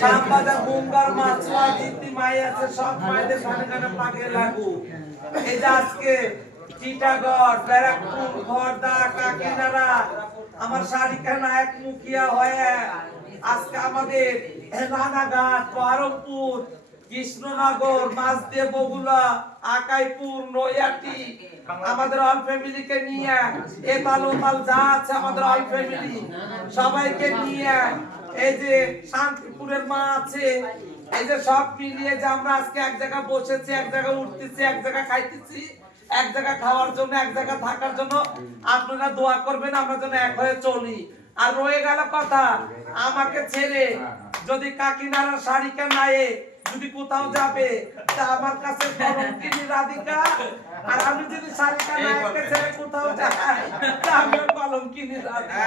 শ্যামবাজার গঙ্গার মাছুয়া জিতি মাই আছে সব মায়েদের গানে গানে পাকে লাগু। এই যে আজকে চিটাগড়, ব্যারাকপুর, খড়দা, কাকিনাড়া আমার শারিকা নায়ক মুখিয়া হয়ে আজকে আমাদের রানাঘাট, বহরমপুর, কৃষ্ণনগর, মাঝদে, বগুলা, আকাইপুর, নৈয়াটি আমাদের অল ফ্যামিলিকে নিয়ে এতাল ওতাল যা আছে আমাদের অল ফ্যামিলি সবাইকে নিয়ে এই যে শান্তিপুরের মা আছে এই যে সব মিলিয়ে যে আমরা আজকে এক জায়গায় বসেছি, এক জায়গায় উঠতেছি, এক জায়গায় খাইতেছি, এক জায়গায় খাওয়ার জন্য, এক জায়গায় থাকার জন্য আপনারা দোয়া করবেন আমরা যেন এক হয়ে চলি। আর রয়ে গেল কথা, আমাকে ছেড়ে যদি কাকিনাড়া শারিকা নায়ে যদি কোথাও যাবে তা আমার কাছে কলঙ্কিনী রাধিকা, আর আমি যদি শারিকা নায়ককে ছেড়ে কোথাও যাই তা আমি কলঙ্কিনী রাধিকা।